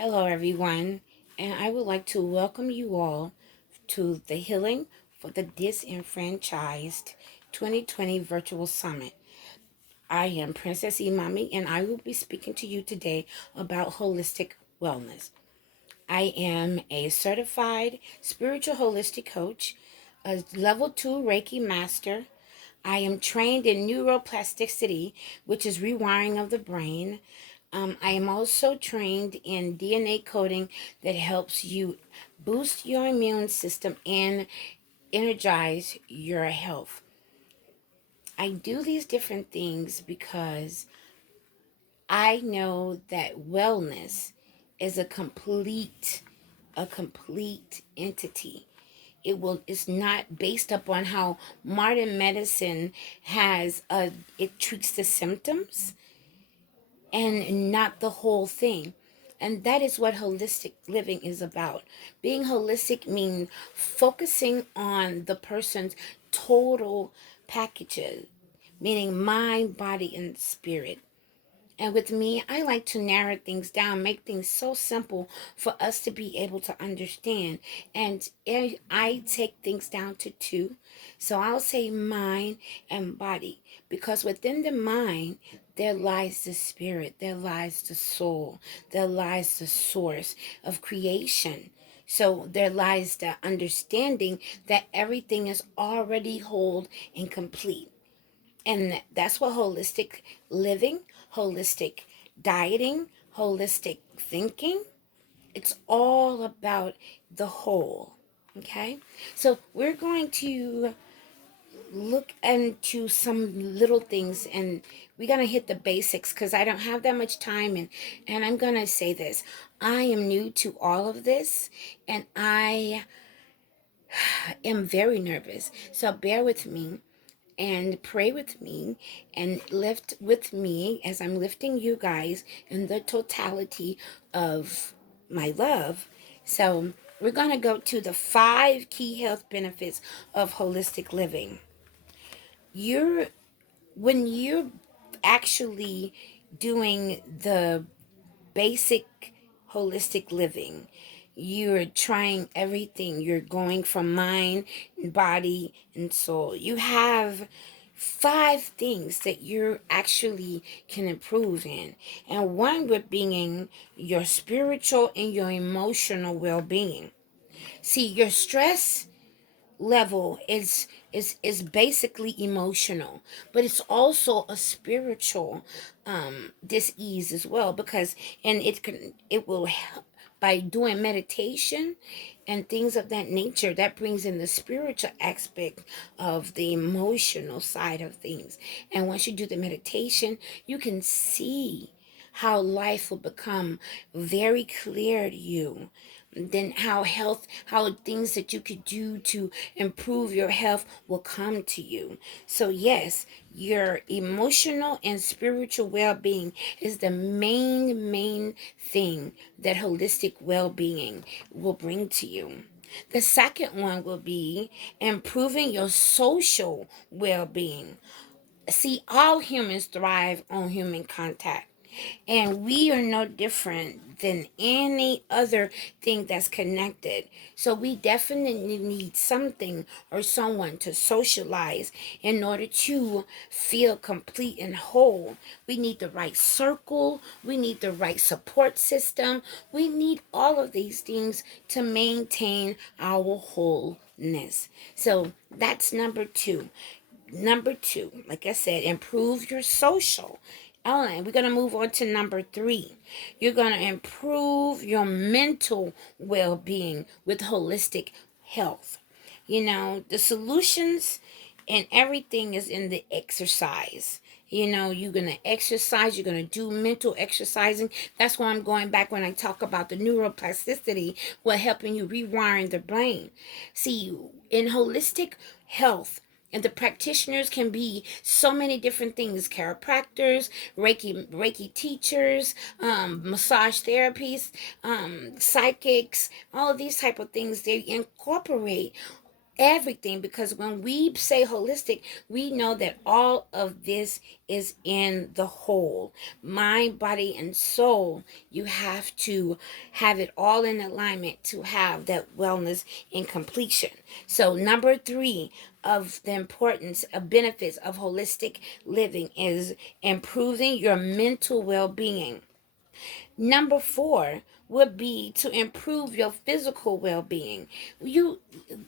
Hello, everyone, and I would like to welcome you all to the Healing for the Disenfranchised 2020 Virtual Summit. I am Princess Imami, and I will be speaking to you today about holistic wellness. I am a certified spiritual holistic coach, a level 2 Reiki master. I am trained in neuroplasticity, which is rewiring of the brain. I am also trained in DNA coding that helps you boost your immune system and energize your health. I do these different things because I know that wellness is a complete entity. It's not based upon how modern medicine has it treats the symptoms and not the whole thing. And that is what holistic living is about. Being holistic means focusing on the person's total packages, meaning mind, body, and spirit. And with me, I like to narrow things down, make things so simple for us to be able to understand. And I take things down to two. So I'll say mind and body, because within the mind, there lies the spirit, there lies the soul, there lies the source of creation. So there lies the understanding that everything is already whole and complete. And that's what holistic living, holistic dieting, holistic thinking, it's all about the whole. Okay? So we're going to look into some little things, and we're going to hit the basics because I don't have that much time. And I'm going to say this. I am new to all of this, and I am very nervous. So bear with me and pray with me and lift with me as I'm lifting you guys in the totality of my love. So, we're going to go to the 5 key health benefits of holistic living. You're when you're actually doing the basic holistic living, you're trying everything. You're going from mind, body, and soul. You have 5 things that you actually can improve in. And one would being your spiritual and your emotional well-being. See, your stress level is basically emotional, but it's also a spiritual dis-ease as well, because and it will help by doing meditation and things of that nature. That brings in the spiritual aspect of the emotional side of things. And once you do the meditation, you can see how life will become very clear to you. Then how things that you could do to improve your health will come to you. So yes, your emotional and spiritual well-being is the main thing that holistic well-being will bring to you. The second one will be improving your social well-being. See, all humans thrive on human contact, and we are no different than any other thing that's connected. So we definitely need something or someone to socialize in order to feel complete and whole. We need the right circle, we need the right support system, we need all of these things to maintain our wholeness. So that's number two. Number two, like I said, improve your social. All right, we're going to move on to number three. You're going to improve your mental well being with holistic health. You know, the solutions and everything is in the exercise. You know, you're going to exercise, you're going to do mental exercising. That's why I'm going back when I talk about the neuroplasticity, what helping you rewiring the brain. See, in holistic health, and the practitioners can be so many different things: chiropractors, Reiki teachers, massage therapists, psychics, all of these type of things. They incorporate everything, because when we say holistic, we know that all of this is in the whole mind, body, and soul. You have to have it all in alignment to have that wellness and completion. So number 3 of the importance of benefits of holistic living is improving your mental well-being. Number 4 would be to improve your physical well-being. You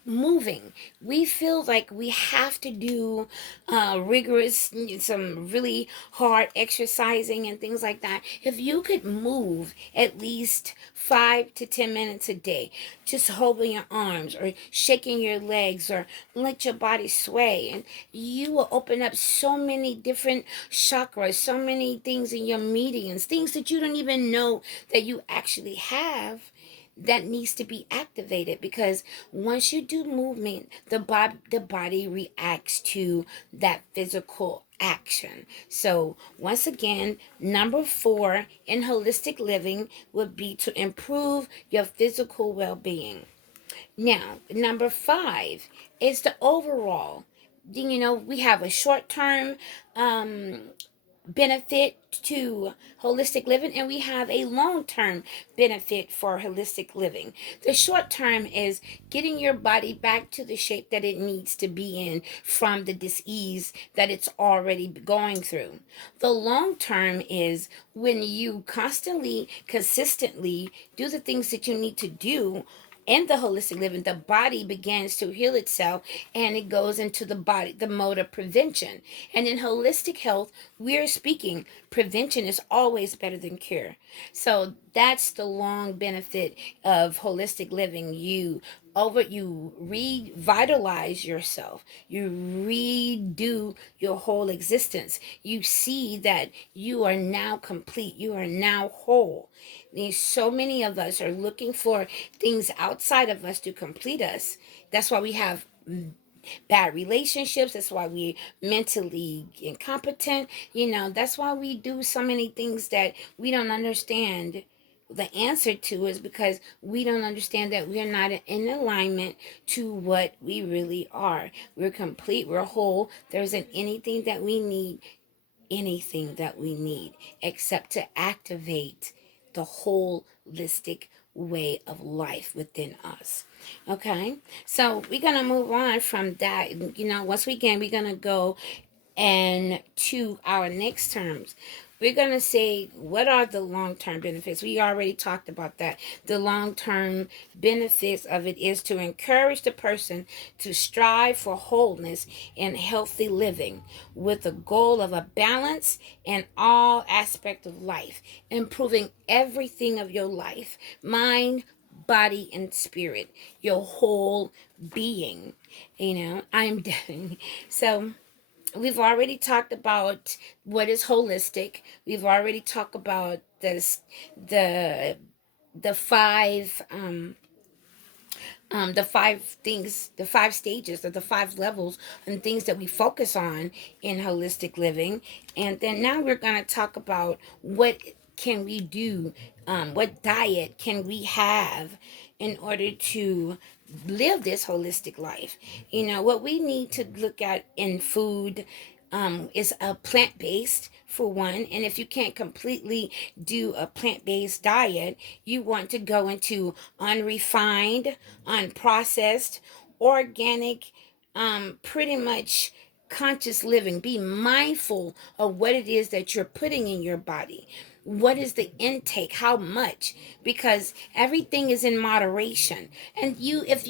moving. We feel like we have to do rigorous, some really hard exercising and things like that. If you could move at least 5 to 10 minutes a day, just holding your arms or shaking your legs or let your body sway, and you will open up so many different chakras, so many things in your medians, things that you don't even know that you actually have, that needs to be activated. Because once you do movement, the body reacts to that physical action. So once again, number 4 in holistic living would be to improve your physical well-being. Now, number 5 is the overall. We have a short term benefit to holistic living, and we have a long-term benefit for holistic living. The short term is getting your body back to the shape that it needs to be in from the disease that it's already going through. The long term is when you constantly, consistently do the things that you need to do in the holistic living, the body begins to heal itself, and it goes into the mode of prevention. And in holistic health, we're speaking prevention is always better than cure. So that's the long benefit of holistic living. You revitalize yourself, you redo your whole existence. You see that you are now complete, you are now whole. So many of us are looking for things outside of us to complete us. That's why we have bad relationships. That's why we're mentally incompetent. That's why we do so many things that we don't understand the answer to, is because we don't understand that we're not in alignment to what we really are. We're complete, we're whole. There isn't anything that we need except to activate the holistic way of life within us. Okay, so we're gonna move on from that. Once again, we're gonna go and to our next terms. We're going to say, what are the long-term benefits? We already talked about that. The long-term benefits of it is to encourage the person to strive for wholeness and healthy living with the goal of a balance in all aspects of life, improving everything of your life, mind, body, and spirit, your whole being. I'm done. So we've already talked about what is holistic. We've already talked about the the five the 5 things, the 5 stages, or the 5 levels, and things that we focus on in holistic living. And then now we're going to talk about what can we do, what diet can we have in order to live this holistic life. What we need to look at in food is a plant-based, for one. And if you can't completely do a plant-based diet, you want to go into unrefined, unprocessed, organic, pretty much conscious living. Be mindful of what it is that you're putting in your body. What is the intake? How much? Because everything is in moderation. And if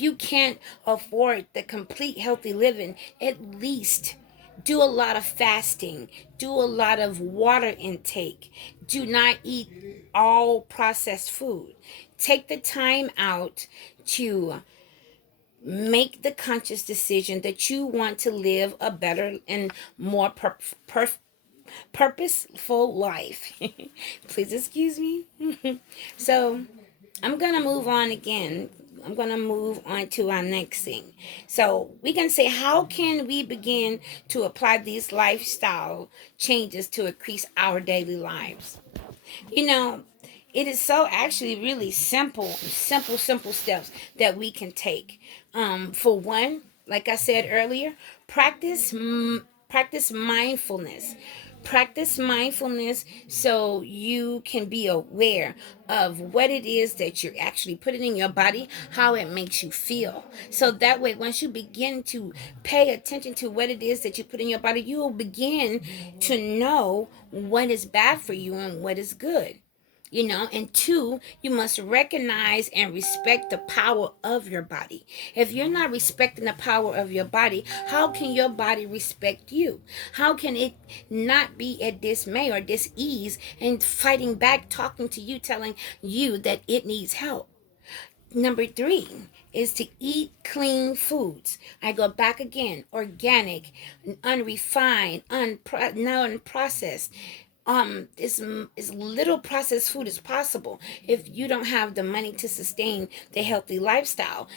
you can't afford the complete healthy living, at least do a lot of fasting, do a lot of water intake, do not eat all processed food. Take the time out to make the conscious decision that you want to live a better and more purposeful life. Please excuse me. So I'm going to move on again. I'm going to move on to our next thing. So we can say, how can we begin to apply these lifestyle changes to increase our daily lives? You know, It is so actually really simple steps that we can take. For one, like I said earlier, practice mindfulness. Practice mindfulness so you can be aware of what it is that you're actually putting in your body, how it makes you feel. So that way, once you begin to pay attention to what it is that you put in your body, you will begin to know what is bad for you and what is good. And two, you must recognize and respect the power of your body. If you're not respecting the power of your body, how can your body respect you? How can it not be at dismay or dis-ease and fighting back, talking to you, telling you that it needs help? Number three is to eat clean foods. I go back again: organic, unrefined, non-processed. As little processed food as possible. If you don't have the money to sustain the healthy lifestyle,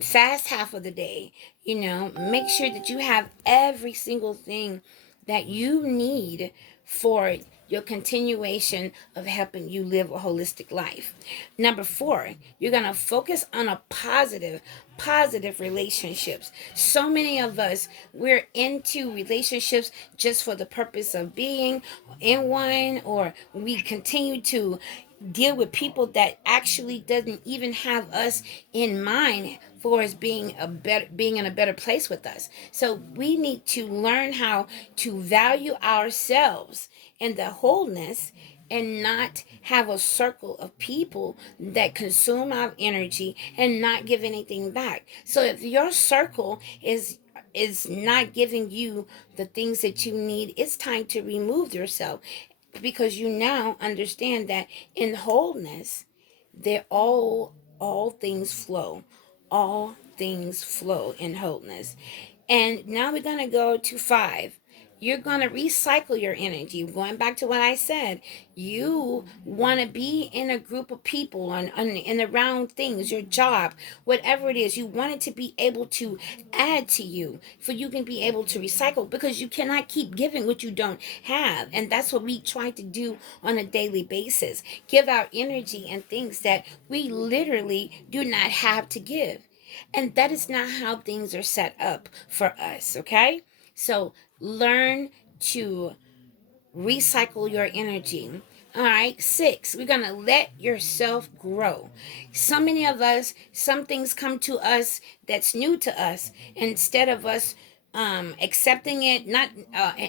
fast half of the day. Make sure that you have every single thing that you need for your continuation of helping you live a holistic life. Number four, you're going to focus on a positive relationships. So many of us, we're into relationships just for the purpose of being in one, or we continue to deal with people that actually doesn't even have us in mind for us being in a better place with us. So we need to learn how to value ourselves and the wholeness, and not have a circle of people that consume our energy and not give anything back. So if your circle is not giving you the things that you need, it's time to remove yourself, because you now understand that in wholeness, they're all things flow. All things flow in wholeness. And now we're going to go to five. You're going to recycle your energy. Going back to what I said, you want to be in a group of people and around things, your job, whatever it is. You want it to be able to add to you, for you can be able to recycle, because you cannot keep giving what you don't have. And that's what we try to do on a daily basis: give our energy and things that we literally do not have to give. And that is not how things are set up for us, okay? So learn to recycle your energy. All right, six, we're gonna let yourself grow. So many of us, some things come to us that's new to us. Instead of us accepting it, not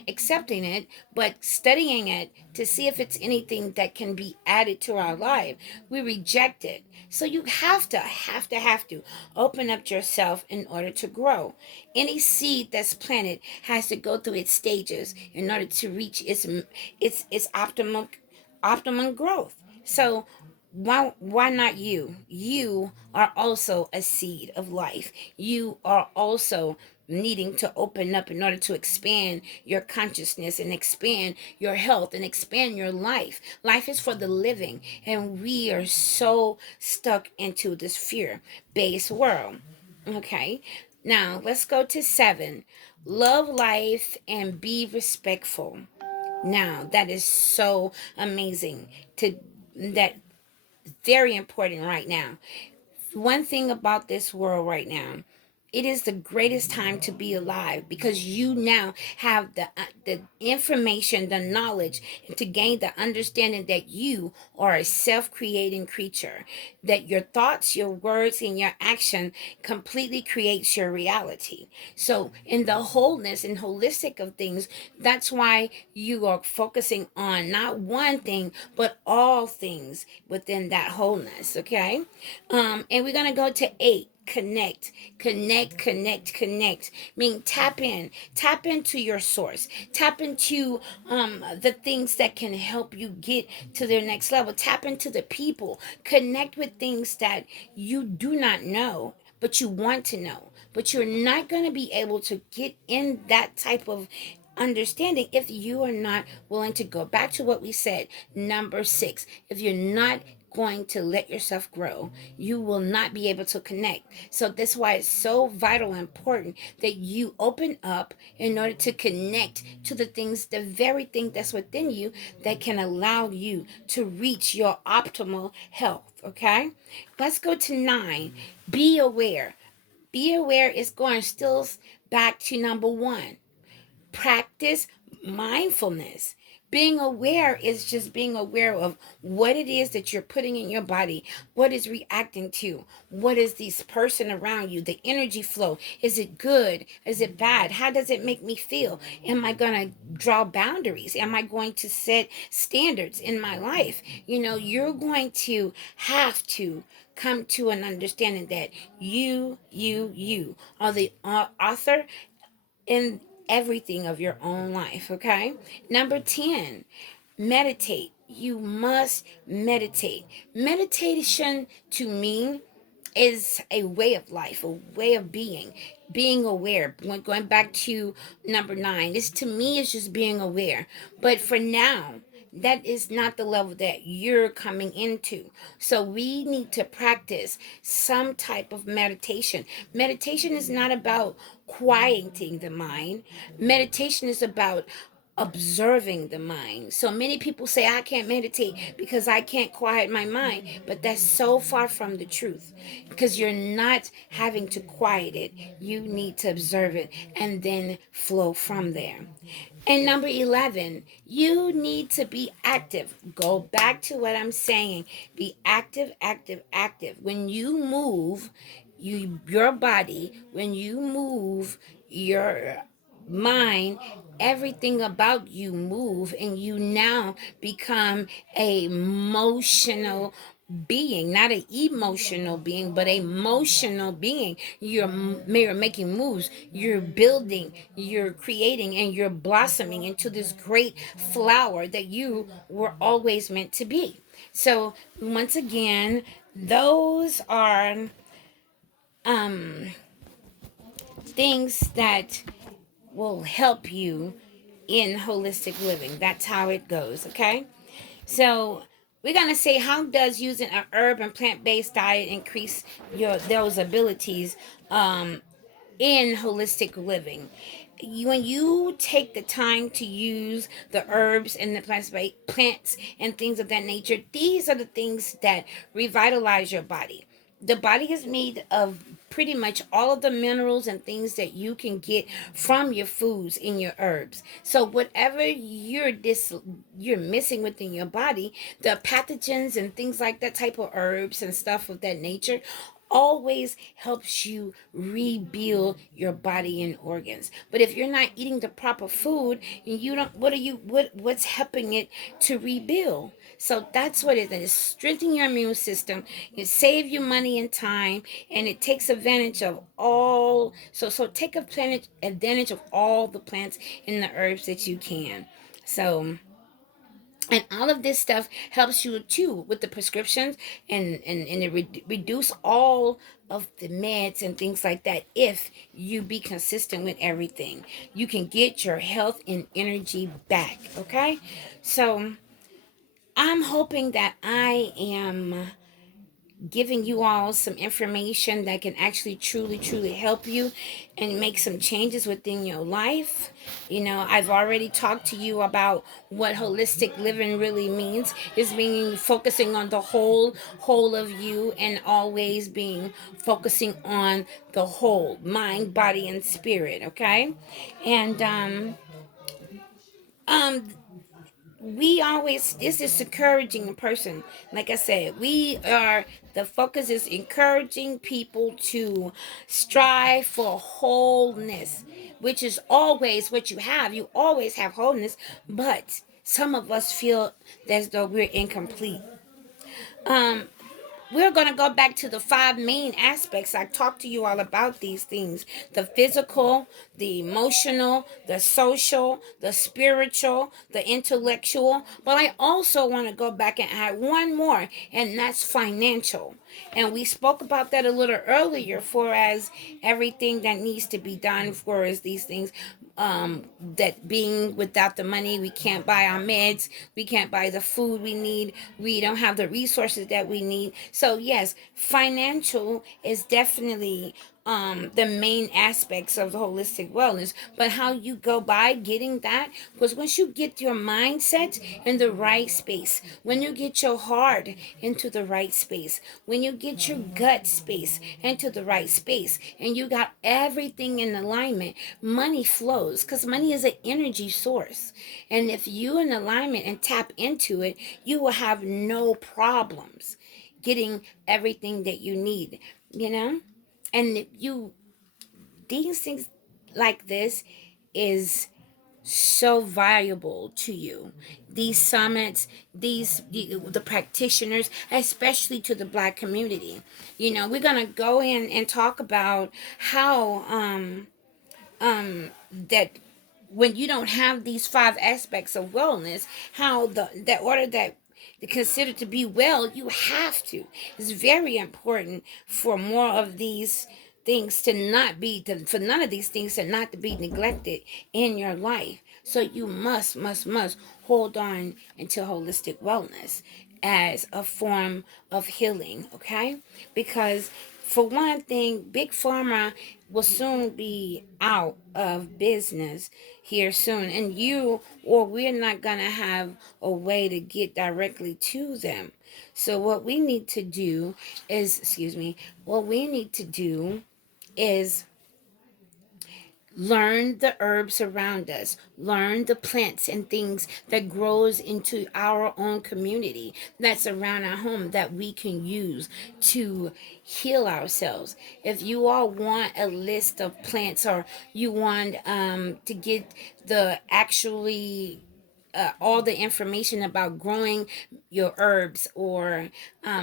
accepting it, but studying it to see if it's anything that can be added to our life, we reject it. So you have to open up yourself in order to grow. Any seed that's planted has to go through its stages in order to reach its optimum growth. So why not you? You are also a seed of life. You are also needing to open up in order to expand your consciousness and expand your health and expand your life. Life is for the living, and we are so stuck into this fear-based world. Okay, now let's go to seven. Love life and be respectful. Now that is so amazing, to that very important right now. One thing about this world right now, it is the greatest time to be alive, because you now have the information, the knowledge, and to gain the understanding that you are a self-creating creature, that your thoughts, your words, and your action completely creates your reality. So in the wholeness and holistic of things, that's why you are focusing on not one thing but all things within that wholeness. Okay, and we're gonna go to eight. Connect. Mean tap into your source, tap into the things that can help you get to their next level, tap into the people, connect with things that you do not know but you want to know, but you're not going to be able to get in that type of understanding if you are not willing to go back to what we said. Number six, if you're not going to let yourself grow. You will not be able to connect. So that's why it's so vital and important that you open up in order to connect to the things, the very thing that's within you that can allow you to reach your optimal health. Okay, let's go to 9. Be aware. Be aware is going still back to number 1. Practice mindfulness. Being aware is just being aware of what it is that you're putting in your body, what is reacting to, what is this person around you, the energy flow. Is it good? Is it bad? How does it make me feel? Am I going to draw boundaries? Am I going to set standards in my life? You're going to have to come to an understanding that you are the author in everything of your own life. Okay, number 10, meditate. You must meditate. Meditation to me is a way of life, a way of being aware. Going back to number 9, this to me is just being aware. But for now, that is not the level that you're coming into. So we need to practice some type of meditation. Meditation is not about quieting the mind. Meditation is about observing the mind. So many people say, I can't meditate because I can't quiet my mind. But that's so far from the truth, because you're not having to quiet it. You need to observe it and then flow from there. And number 11, you need to be active. Go back to what I'm saying. Be active, active, active. When you move your body, when you move your mind, everything about you move, and you now become a emotional being, not an emotional being, but a emotional being. You're making moves, you're building, you're creating, and you're blossoming into this great flower that you were always meant to be. So once again, those are things that will help you in holistic living. That's how it goes. Okay, so we're gonna say, how does using an herb and plant-based diet increase those abilities in holistic living? When you take the time to use the herbs and the plants and things of that nature, these are the things that revitalize your body. The body is made of pretty much all of the minerals and things that you can get from your foods in your herbs. So whatever you're missing within your body, the pathogens and things like that type of herbs and stuff of that nature always helps you rebuild your body and organs. But if you're not eating the proper food, and you don't, what's helping it to rebuild? So that's what it is. Strengthen your immune system. It save you money and time, and it takes advantage of all. So take advantage of all the plants and the herbs that you can. So, and all of this stuff helps you too with the prescriptions, and it reduce all of the meds and things like that. If you be consistent with everything, you can get your health and energy back. Okay, so I'm hoping that I am giving you all some information that can actually truly help you and make some changes within your life. I've already talked to you about what holistic living really means. Is being focusing on the whole of you, and always being focusing on the whole mind, body, and spirit. Okay, and um we always, this is encouraging a person. Like I said, the focus is encouraging people to strive for wholeness, which is always what you always have wholeness. But some of us feel as though we're incomplete. We're going to go back to the 5 main aspects. I talked to you all about these things: the physical, the emotional, the social, the spiritual, the intellectual. But I also want to go back and add one more, and that's financial. And we spoke about that a little earlier, for as everything that needs to be done for as these things. that being without the money, we can't buy our meds, we can't buy the food we need, we don't have the resources that we need. So yes, financial is definitely the main aspects of the holistic wellness, but how you go by getting that, because once you get your mindset in the right space, when you get your heart into the right space, when you get your gut space into the right space, and you got everything in alignment, money flows, because money is an energy source. And if you in alignment and tap into it, you will have no problems getting everything that you need, you know. And you, these things like this is so valuable to you. These summits, the practitioners, especially to the Black community. You know, we're gonna go in and talk about how that when you don't have these five aspects of wellness, how the order that considered to be well, you have to. It's very important for more of these things to not be for none of these things to not to be neglected in your life. So you must hold on into holistic wellness as a form of healing, okay? Because for one thing, Big Pharma will soon be out of business here soon, and you or we're not going to have a way to get directly to them. So what we need to do is, what we need to do is learn the herbs around us, learn the plants and things that grows into our own community, that's around our home, that we can use to heal ourselves. If you all want a list of plants, or you want to get the actually all the information about growing your herbs, or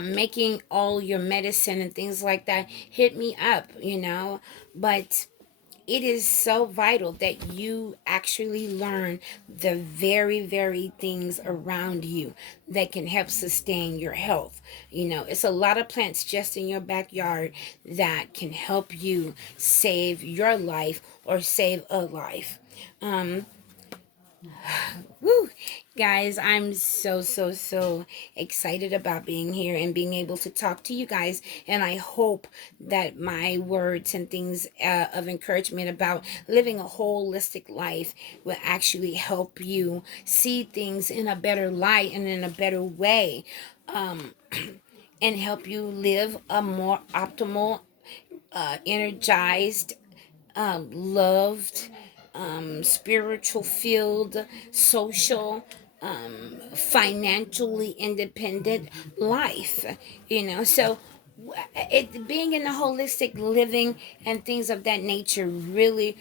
making all your medicine and things like that, hit me up, you know. But it is so vital that you actually learn the very things around you that can help sustain your health. You know, it's a lot of plants just in your backyard that can help you save your life or save a life. Um, Woo! Guys, I'm so excited about being here and being able to talk to you guys. And I hope that my words and things of encouragement about living a holistic life will actually help you see things in a better light and in a better way. Um, and help you live a more optimal, energized, loved, spiritual field, social, financially independent life. You know, so it being in the holistic living and things of that nature really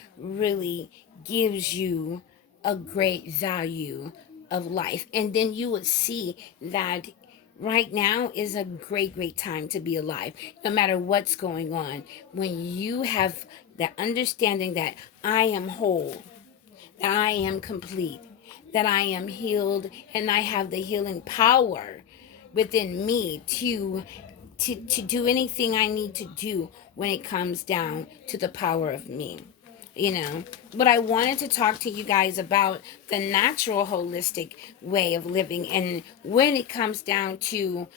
gives you a great value of life. And then you would see that right now is a great time to be alive, no matter what's going on. When you have the understanding that I am whole, that I am complete, that I am healed, and I have the healing power within me to do anything I need to do when it comes down to the power of me. You know, but I wanted to talk to you guys about the natural holistic way of living, and when it comes down to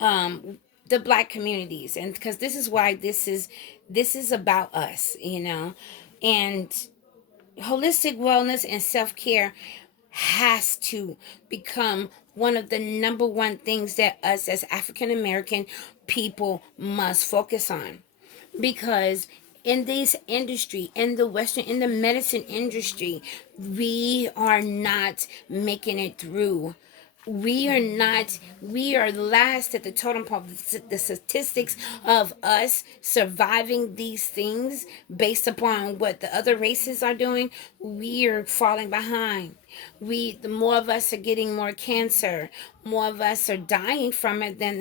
the Black communities, and because this is why this is about us, you know. And holistic wellness and self-care has to become one of the number one things that us as African American people must focus on, because in this industry, in the western, in the medicine industry, we are not making it through. We are not, we are last at the totem pole. The statistics of us surviving these things based upon what the other races are doing, we are falling behind. The more of us are getting more cancer, more of us are dying from it than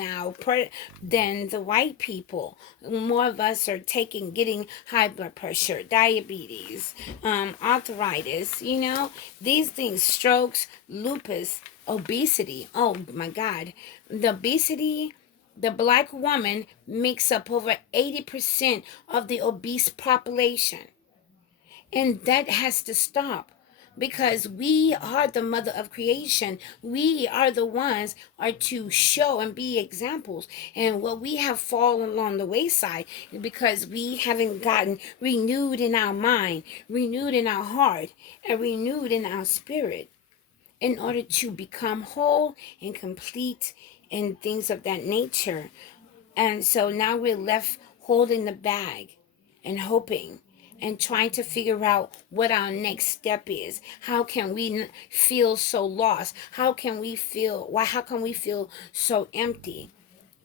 the white people. More of us are getting high blood pressure, diabetes, arthritis, you know, these things, strokes, lupus, obesity. Oh my God. The obesity, the Black woman makes up over 80% of the obese population. And that has to stop, because we are the mother of creation. We are the ones are to show and be examples. And what we have fallen along the wayside is because we haven't gotten renewed in our mind, renewed in our heart, and renewed in our spirit in order to become whole and complete and things of that nature. And so now we're left holding the bag and hoping and trying to figure out what our next step is. How can we feel so lost? How can we feel so empty?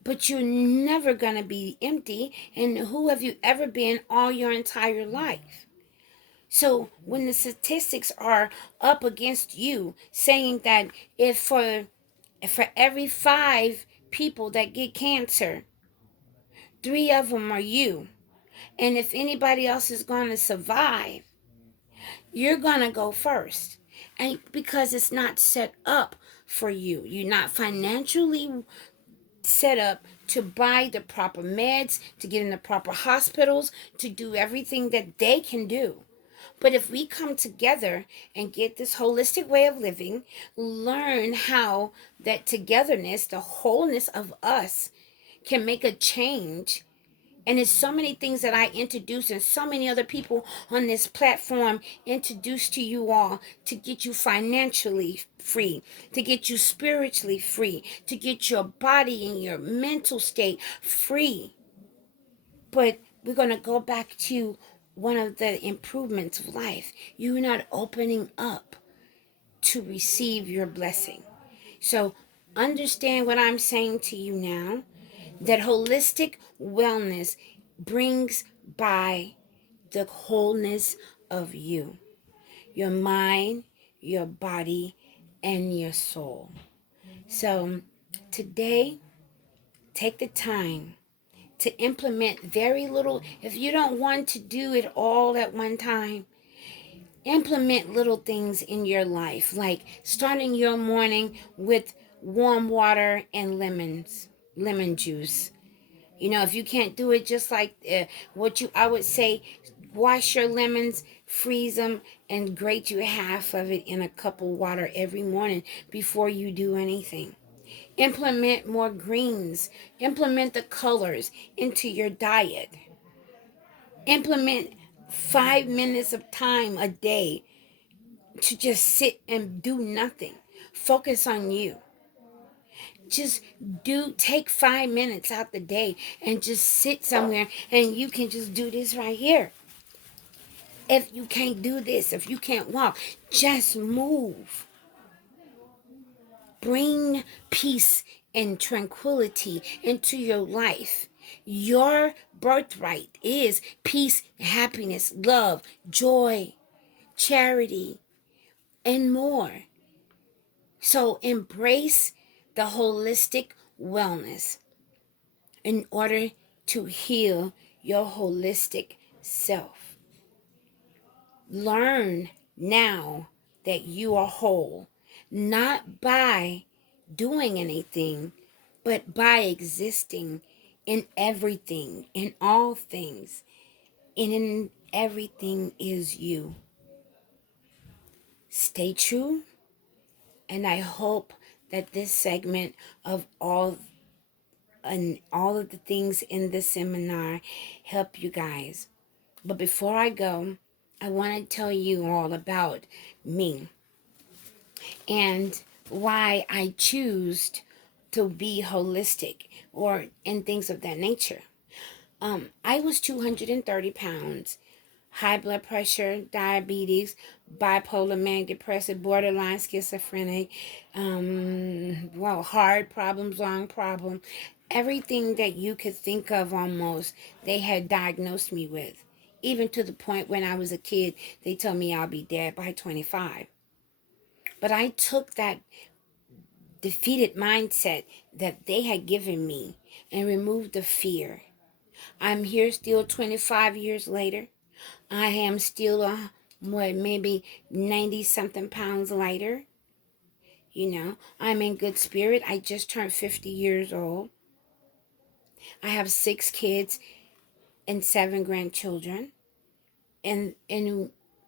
But you're never going to be empty. And who have you ever been all your entire life? So when the statistics are up against you, saying that if for every 5 people that get cancer, 3 of them are you, and if anybody else is going to survive, you're going to go first. And because it's not set up for you, you're not financially set up to buy the proper meds, to get in the proper hospitals, to do everything that they can do. But if we come together and get this holistic way of living, learn how that togetherness, the wholeness of us, can make a change. And it's so many things that I introduce, and so many other people on this platform introduce to you all, to get you financially free, to get you spiritually free, to get your body and your mental state free. But we're going to go back to one of the improvements of life. You're not opening up to receive your blessing. So understand what I'm saying to you now, that holistic wellness brings by the wholeness of you, your mind, your body, and your soul. So today, take the time to implement very little. If you don't want to do it all at one time, implement little things in your life, like starting your morning with warm water and lemon juice. You know, if you can't do it, just like I would say, wash your lemons, freeze them, and grate you half of it in a cup of water every morning before you do anything. Implement more greens. Implement the colors into your diet. Implement 5 minutes of time a day to just sit and do nothing. Focus on you. Just take 5 minutes out the day and just sit somewhere, and you can just do this right here. If you can't do this, if you can't walk, just move. Bring peace and tranquility into your life. Your birthright is peace, happiness, love, joy, charity, and more. So embrace the holistic wellness in order to heal your holistic self. Learn now that you are whole, not by doing anything, but by existing in everything, in all things, and in everything is you. Stay true, and I hope that this segment of all of the things in the seminar help you guys. But before I go, I want to tell you all about me and why I choose to be holistic or in things of that nature. I was 230 pounds, high blood pressure, diabetes, bipolar, manic depressive, borderline schizophrenic, heart problems, lung problem, everything that you could think of almost, they had diagnosed me with. Even to the point when I was a kid, they told me I'll be dead by 25. But I took that defeated mindset that they had given me and removed the fear. I'm here still 25 years later. I am still maybe 90 something pounds lighter. You know, I'm in good spirit. I just turned 50 years old. I have 6 kids and 7 grandchildren. And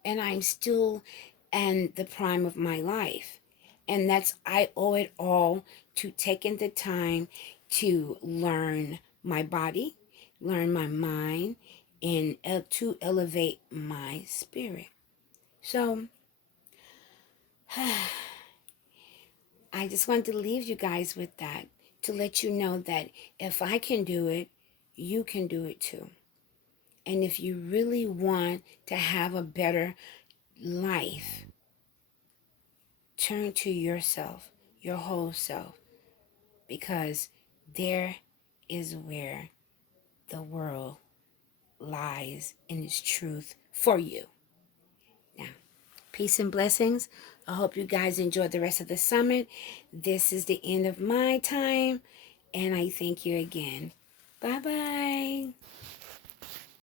and I'm still in the prime of my life. And I owe it all to taking the time to learn my body, learn my mind, and to elevate my spirit. So, I just wanted to leave you guys with that, to let you know that if I can do it, you can do it too. And if you really want to have a better life, turn to yourself, your whole self, because there is where the world lies in its truth for you. Now, peace and blessings. I hope you guys enjoy the rest of the summit. This is the end of my time, and I thank you again. Bye bye.